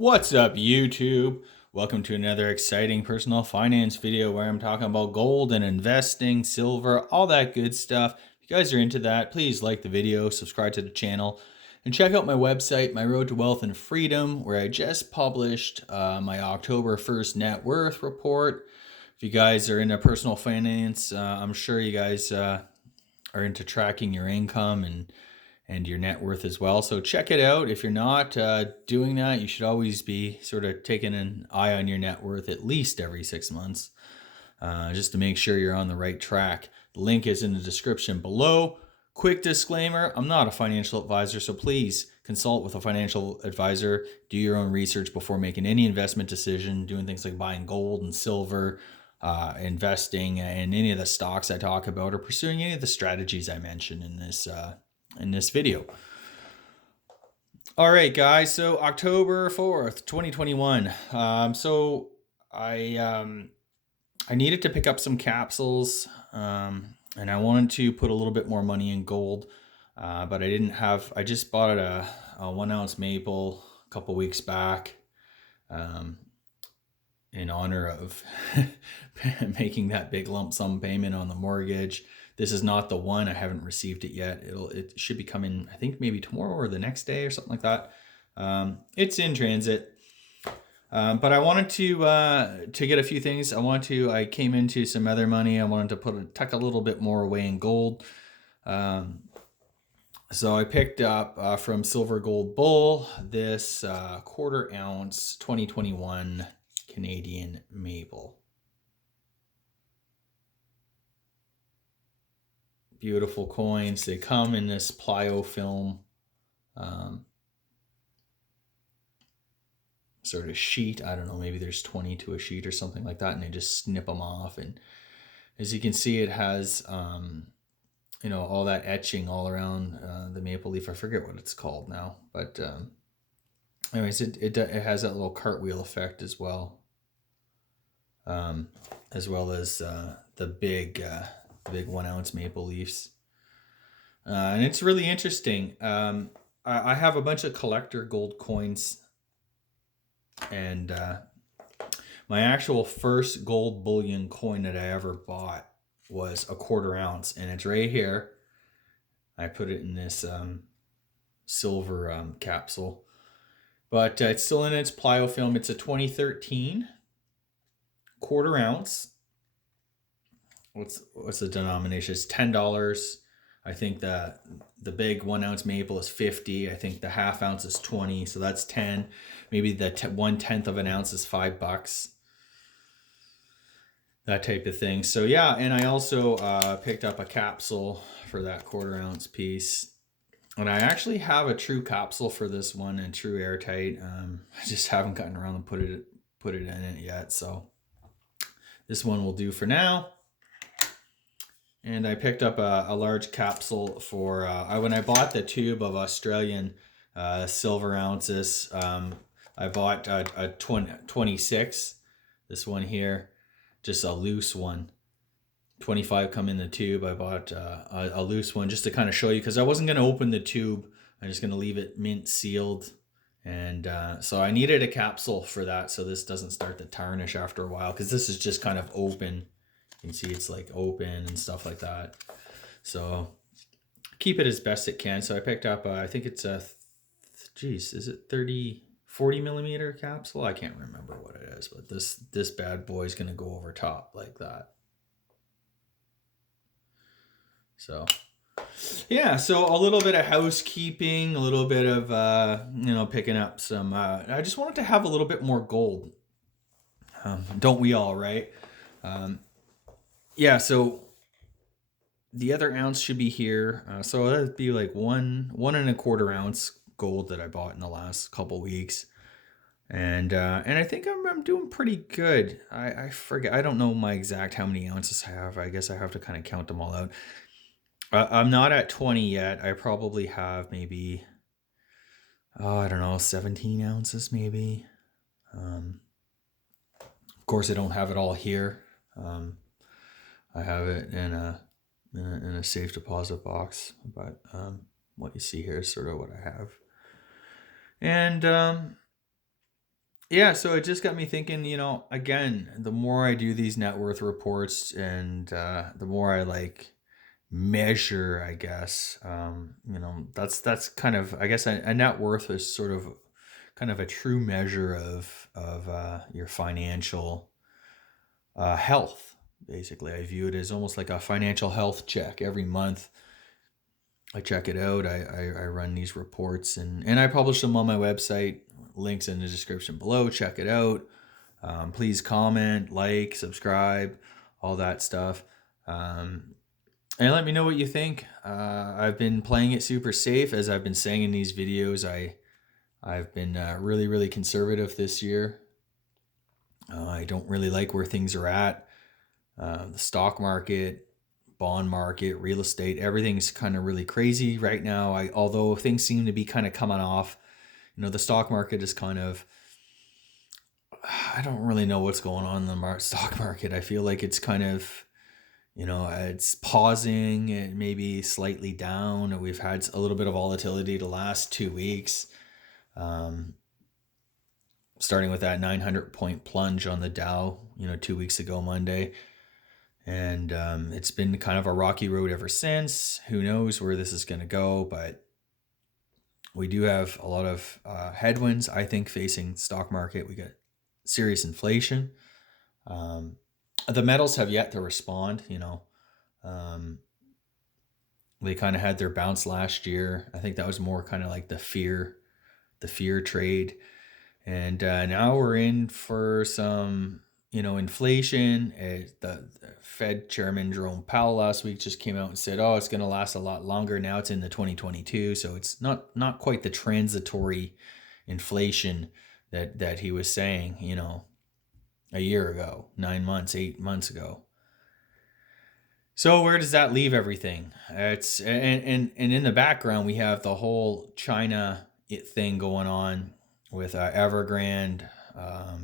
What's up, YouTube? Welcome to another exciting personal finance video where I'm talking about gold and investing, silver, all that good stuff. If you guys are into that, please like the video, subscribe to the channel, and check out my website, My Road to Wealth and Freedom, where I just published my October 1st net worth report. If you guys are into personal finance, I'm sure you guys are into tracking your income and your net worth as well. So check it out. If you're not doing that, you should always be sort of taking an eye on your net worth at least every 6 months, just to make sure you're on the right track. The link is in the description below. Quick disclaimer, I'm not a financial advisor, so please consult with a financial advisor. Do your own research before making any investment decision, doing things like buying gold and silver, investing in any of the stocks I talk about, or pursuing any of the strategies I mentioned in this video. All right, guys. So October 4th, 2021. So I needed to pick up some capsules, and I wanted to put a little bit more money in gold, but I didn't have. I just bought a 1 ounce maple a couple weeks back, in honor of making that big lump sum payment on the mortgage. This is not the one. I haven't received it yet. It should be coming, I think maybe tomorrow or the next day or something like that. It's in transit. But I wanted to get a few things. I came into some other money. I wanted to tuck a little bit more away in gold. So I picked up from Silver Gold Bull this 1/4 ounce 2021 Canadian maple. Beautiful coins. They come in this plyo film sort of sheet. I don't know, maybe there's 20 to a sheet or something like that, and they just snip them off. And as you can see, it has all that etching all around the maple leaf. I forget what it's called now, but anyways, it has that little cartwheel effect as well. As well as the big 1 ounce maple leaves. And it's really interesting. I have a bunch of collector gold coins, and my actual first gold bullion coin that I ever bought was a 1/4 ounce, and it's right here. I put it in this silver capsule, but it's still in its plyo film. It's a 2013 1/4 ounce. What's the denomination? It's $10. I think the big 1 ounce maple is 50. I think the 1/2 ounce is 20, so that's 10. Maybe the 1/10 of an ounce is $5. That type of thing. So yeah, and I also picked up a capsule for that 1/4 ounce piece. And I actually have a true capsule for this one, and true airtight. I just haven't gotten around to put it in it yet. So this one will do for now. And I picked up a large capsule for when I bought the tube of Australian silver ounces. I bought a 26. This one here, just a loose one. 25 come in the tube. I bought a loose one just to kind of show you, because I wasn't going to open the tube. I'm just going to leave it mint sealed. And so I needed a capsule for that, so this doesn't start to tarnish after a while, because this is just kind of open. You can see it's like open and stuff like that. So keep it as best it can. So I picked up, I think it's is it 40 millimeter capsule? I can't remember what it is, but this bad boy is going to go over top like that. So yeah, so a little bit of housekeeping, a little bit of, picking up some, I just wanted to have a little bit more gold. Don't we all, right? Yeah, so the other ounce should be here. So that'd be like one and a 1/4 ounce gold that I bought in the last couple weeks. And I think I'm doing pretty good. I forget. I don't know my exact how many ounces I have. I guess I have to kind of count them all out. I'm not at 20 yet. I probably have maybe, I don't know, 17 ounces maybe. Of course, I don't have it all here. I have it in a safe deposit box, but what you see here is sort of what I have. And Yeah, so it just got me thinking, again, the more I do these net worth reports and the more I like measure, I guess, that's kind of, I guess a net worth is sort of kind of a true measure of your financial health. Basically, I view it as almost like a financial health check every month. I check it out. I run these reports and I publish them on my website. Links in the description below. Check it out. Please comment, like, subscribe, all that stuff. And let me know what you think. I've been playing it super safe, as I've been saying in these videos. I've been really, really conservative this year. I don't really like where things are at. The stock market, bond market, real estate, everything's kind of really crazy right now. Although things seem to be kind of coming off, the stock market is kind of, I don't really know what's going on in the stock market. I feel like it's kind of, it's pausing, it maybe slightly down. We've had a little bit of volatility the last 2 weeks, starting with that 900-point plunge on the Dow, 2 weeks ago, Monday. And it's been kind of a rocky road ever since. Who knows where this is going to go, but we do have a lot of headwinds, I think, facing the stock market. We got serious inflation. The metals have yet to respond. They kind of had their bounce last year. I think that was more kind of like the fear trade. And now we're in for some, inflation. The Fed Chairman Jerome Powell last week just came out and said, "Oh, it's going to last a lot longer." Now it's in the 2022, so it's not quite the transitory inflation that he was saying, a year ago, 9 months, 8 months ago. So where does that leave everything? It's and in the background we have the whole China thing going on with Evergrande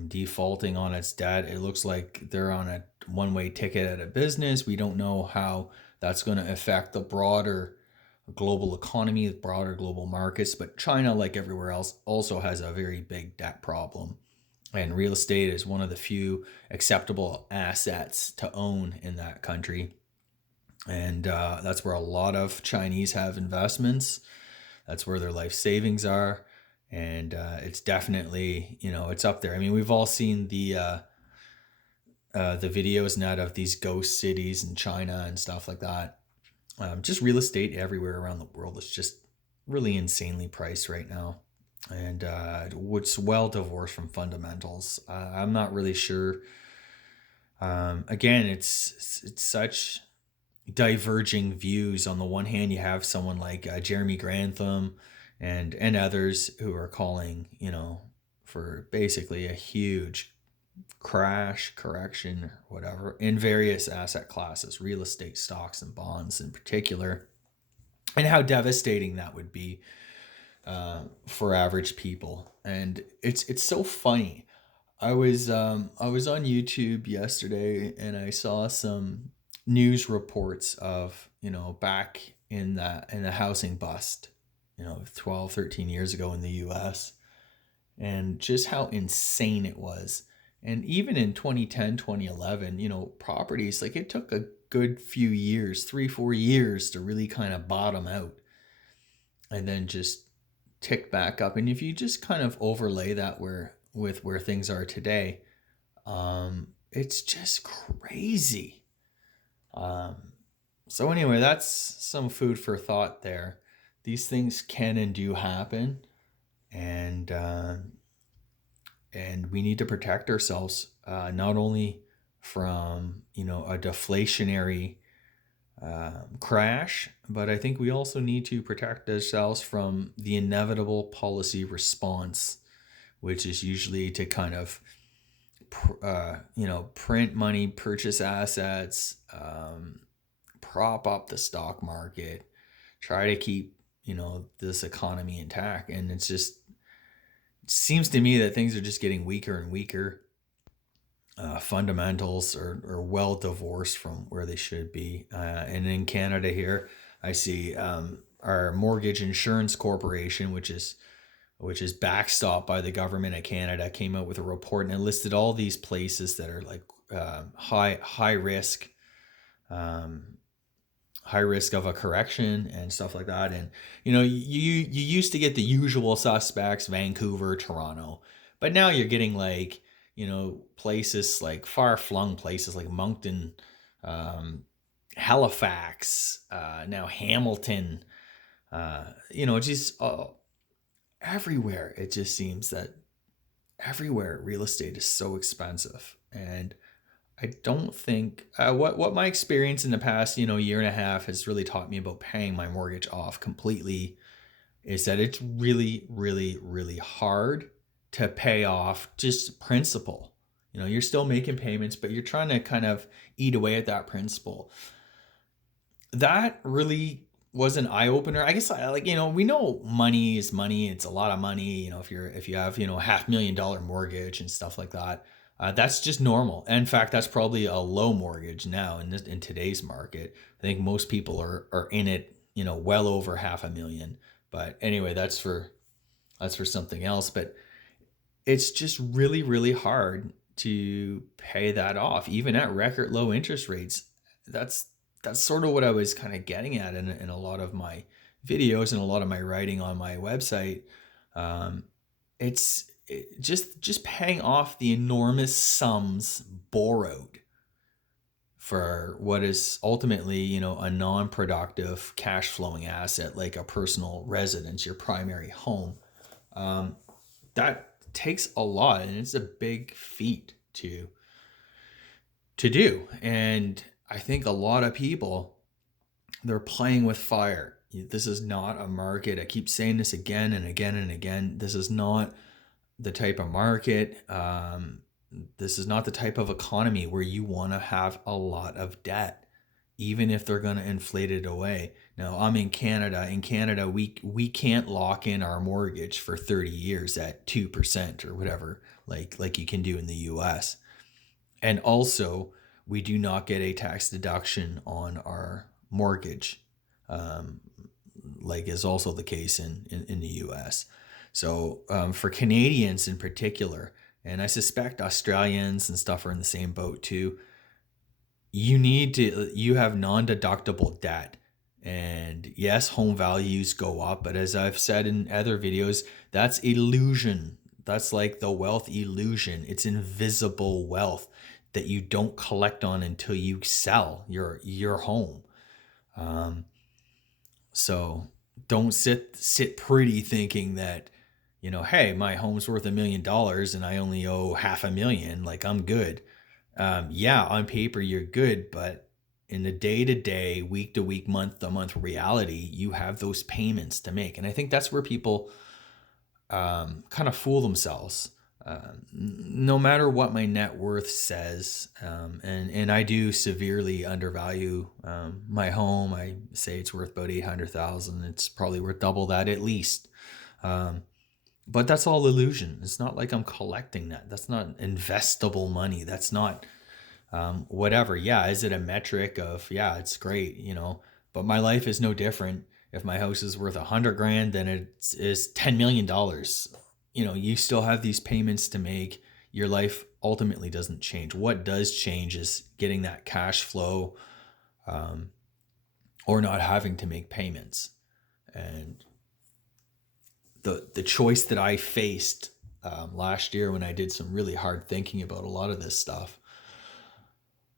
defaulting on its debt. It looks like they're on a one-way ticket out of business. We don't know how that's going to affect the broader global economy, the broader global markets. But China, like everywhere else, also has a very big debt problem. And real estate is one of the few acceptable assets to own in that country. And that's where a lot of Chinese have investments. That's where their life savings are. And it's definitely, it's up there. I mean, we've all seen the videos now of these ghost cities in China and stuff like that. Just real estate everywhere around the world is just really insanely priced right now. And it's well divorced from fundamentals. I'm not really sure. Again, it's such diverging views. On the one hand, you have someone like Jeremy Grantham and others who are calling, for basically a huge crash, correction, or whatever, in various asset classes, real estate, stocks, and bonds in particular, and how devastating that would be for average people. And it's so funny. I was on YouTube yesterday and I saw some news reports of, back in the housing bust, 12, 13 years ago in the US, and just how insane it was. And even in 2010, 2011, properties, like, it took a good few years, 3-4 years to really kind of bottom out and then just tick back up. And if you just kind of overlay that with where things are today, it's just crazy. So anyway, that's some food for thought there. These things can and do happen, and we need to protect ourselves, not only from a deflationary crash, but I think we also need to protect ourselves from the inevitable policy response, which is usually to kind of print money, purchase assets, prop up the stock market, try to keep this economy intact. And it seems to me that things are just getting weaker and weaker. Fundamentals are well divorced from where they should be. And in Canada here, I see our Mortgage Insurance Corporation, which is which is backstopped by the government of Canada, came out with a report and it listed all these places that are like high risk, um, high risk of a correction and stuff like that. And you used to get the usual suspects, Vancouver, Toronto, but now you're getting like places like far flung places like Moncton, um, Halifax, now Hamilton. Just everywhere. It just seems that everywhere real estate is so expensive, and I don't think what my experience in the past year and a half has really taught me about paying my mortgage off completely is that it's really really really hard to pay off just principal. You're still making payments, but you're trying to kind of eat away at that principal. That really was an eye opener. I guess we know money is money. It's a lot of money. If you have $500,000 mortgage and stuff like that, that's just normal. In fact, that's probably a low mortgage now in today's market. I think most people are in it, well over 500,000. But anyway, that's for something else. But it's just really really hard to pay that off, even at record low interest rates. That's that's sort of what I was kind of getting at in a lot of my videos and a lot of my writing on my website. Um, just paying off the enormous sums borrowed for what is ultimately a non-productive cash flowing asset like a personal residence, your primary home. Um, that takes a lot, and it's a big feat to do. And I think a lot of people, they're playing with fire. This is not a market. I keep saying this again and again and again. This is not the type of market. This is not the type of economy where you want to have a lot of debt, even if they're going to inflate it away. Now, I'm in Canada. In Canada, we can't lock in our mortgage for 30 years at 2% or whatever, like you can do in the US. And also, we do not get a tax deduction on our mortgage, um, like is also the case in the US. So for Canadians in particular, and I suspect Australians and stuff are in the same boat too, you have non-deductible debt. And yes, home values go up, but as I've said in other videos, that's illusion. That's like the wealth illusion. It's invisible wealth that you don't collect on until you sell your home. Um, so don't sit pretty thinking that, hey, my home's worth $1 million and I only owe 500,000. Like I'm good. Yeah, on paper you're good, but in the day to day, week to week, month to month reality, you have those payments to make. And I think that's where people kind of fool themselves. No matter what my net worth says, and I do severely undervalue my home. I say it's worth about 800,000. It's probably worth double that at least. Um, but that's all illusion. It's not like I'm collecting that. That's not investable money. That's not whatever. Yeah, is it a metric of yeah, it's great, but my life is no different. If my house is worth 100 grand, then it is $10 million. You still have these payments to make. Your life ultimately doesn't change. What does change is getting that cash flow, um, or not having to make payments. And the choice that I faced last year when I did some really hard thinking about a lot of this stuff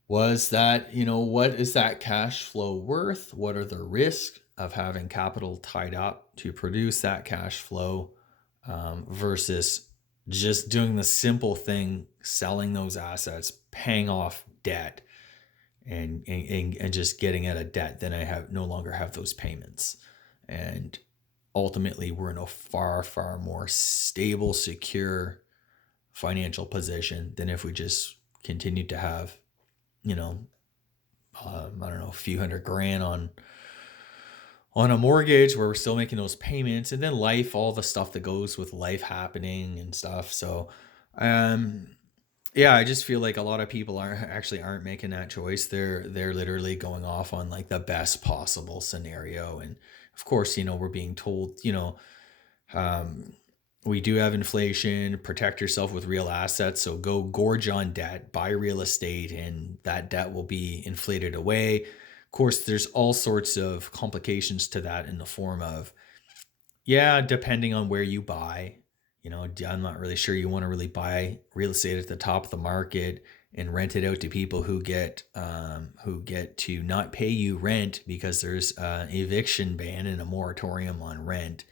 was that, what is that cash flow worth? What are the risks of having capital tied up to produce that cash flow, versus just doing the simple thing, selling those assets, paying off debt, and just getting out of debt. Then I no longer have those payments. And ultimately, we're in a far, far more stable, secure financial position than if we just continued to have, I don't know, a few $100 grand on a mortgage where we're still making those payments, and then life, all the stuff that goes with life happening and stuff. So, um, yeah, I just feel like a lot of people aren't making that choice. They're literally going off on like the best possible scenario, and of course, we're being told, um, we do have inflation. Protect yourself with real assets. So go gorge on debt, buy real estate, and that debt will be inflated away. Of course, there's all sorts of complications to that in the form of, yeah, depending on where you buy, I'm not really sure you want to really buy real estate at the top of the market and rent it out to people who get to not pay you rent because there's an eviction ban and a moratorium on rent.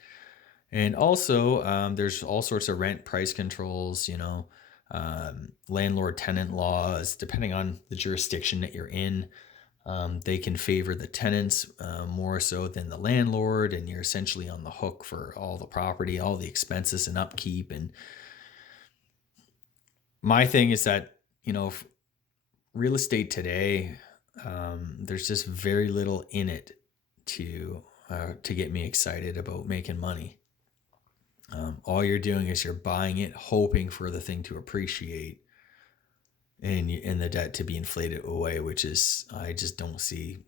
And also, there's all sorts of rent price controls, landlord tenant laws, depending on the jurisdiction that you're in. They can favor the tenants more so than the landlord, and you're essentially on the hook for all the property, all the expenses and upkeep. And my thing is that, real estate today, there's just very little in it to get me excited about making money. All you're doing is you're buying it, hoping for the thing to appreciate and the debt to be inflated away, which is, I just don't see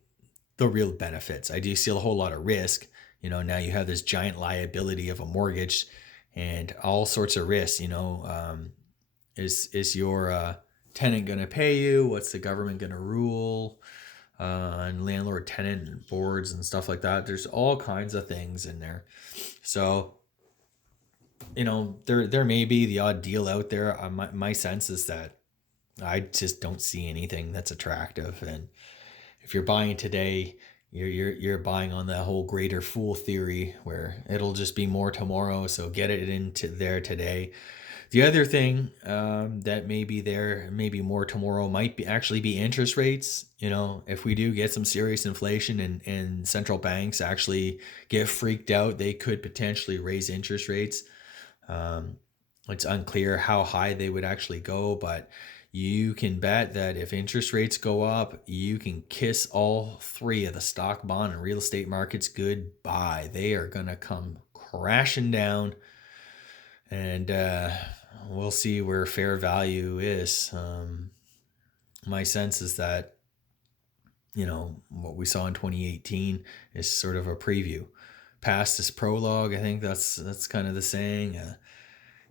the real benefits. I do see a whole lot of risk. Now you have this giant liability of a mortgage and all sorts of risks. Is your tenant going to pay you? What's the government going to rule? And landlord tenant boards and stuff like that. There's all kinds of things in there. So, there may be the odd deal out there. My sense is that I just don't see anything that's attractive. And if you're buying today, you're buying on that whole greater fool theory where it'll just be more tomorrow. So get it into there today. The other thing that may be there, maybe more tomorrow, might be actually be interest rates. If we do get some serious inflation and central banks actually get freaked out, they could potentially raise interest rates. It's unclear how high they would actually go, but you can bet that if interest rates go up, you can kiss all three of the stock, bond, and real estate markets goodbye. They are going to come crashing down, and we'll see where fair value is. My sense is that, what we saw in 2018 is sort of a preview. Past is prologue. I think that's kind of the saying.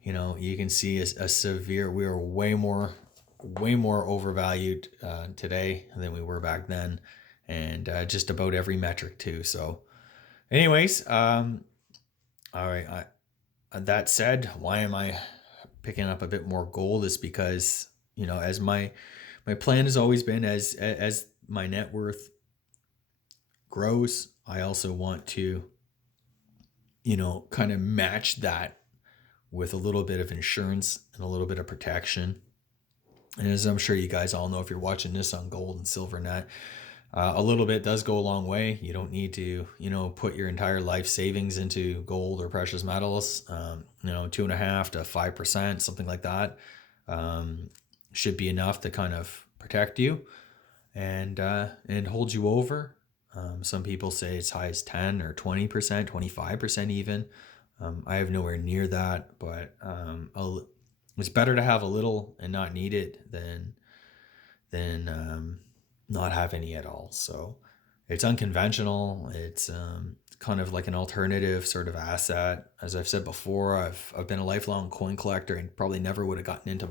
You can see a severe, we are way more overvalued today than we were back then, and just about every metric too. So anyways, all right, that said, why am I picking up a bit more gold is because, as my plan has always been, as my net worth grows, I also want to, kind of match that with a little bit of insurance and a little bit of protection. And as I'm sure you guys all know, if you're watching this on Gold and Silver Net, a little bit does go a long way. You don't need to, put your entire life savings into gold or precious metals. 2.5% to 5%, something like that, should be enough to kind of protect you and hold you over. Some people say as high as 10 or 20%, 25% even. I have nowhere near that, but it's better to have a little and not need it than not have any at all. So it's unconventional. It's kind of like an alternative sort of asset. As I've said before, I've been a lifelong coin collector and probably never would have gotten into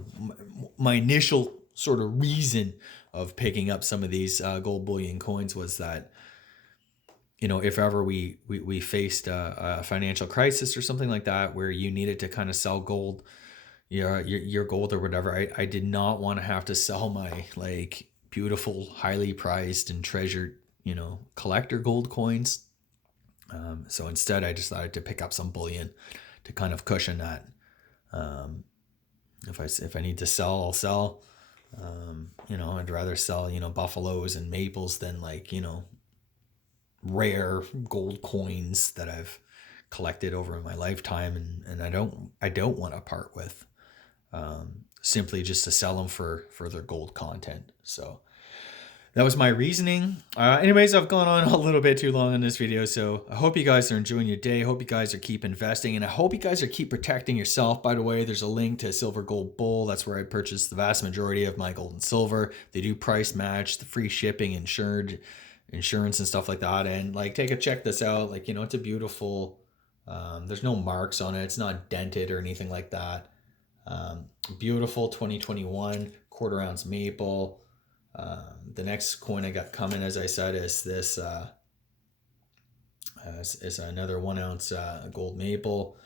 my initial sort of reason of picking up some of these gold bullion coins was that, if ever we faced a financial crisis or something like that, where you needed to kind of sell gold, your gold or whatever, I did not want to have to sell my beautiful, highly prized and treasured, collector gold coins. So instead I decided to pick up some bullion to kind of cushion that. If I need to sell, I'll sell. I'd rather sell, buffaloes and maples than rare gold coins that I've collected over my lifetime, and I don't want to part with, simply just to sell them for their gold content. So that was my reasoning. Anyways, I've gone on a little bit too long in this video, so I hope you guys are enjoying your day. I hope you guys are keep investing, and I hope you guys are keep protecting yourself. By the way, there's a link to Silver Gold Bull. That's where I purchased the vast majority of my gold and silver. They do price match, the free shipping, insurance and stuff like that. And check this out. It's a beautiful There's no marks on it. It's not dented or anything like that. Beautiful 2021 quarter ounce maple. The next coin I got coming, as I said, is this is another 1 ounce gold maple.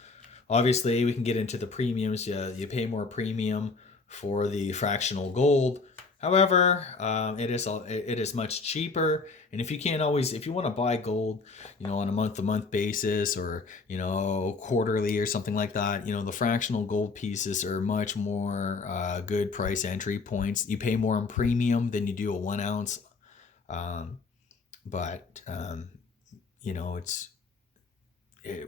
Obviously, we can get into the premiums. You pay more premium for the fractional gold. However, it is much cheaper. And if you want to buy gold, on a month-to-month basis, or quarterly or something like that, the fractional gold pieces are much more good price entry points. You pay more in premium than you do a 1 ounce, but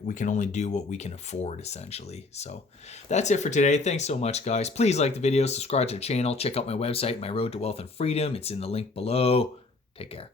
we can only do what we can afford, essentially. So that's it for today. Thanks so much, guys. Please like the video, subscribe to the channel, check out my website, My Road to Wealth and Freedom. It's in the link below. Take care.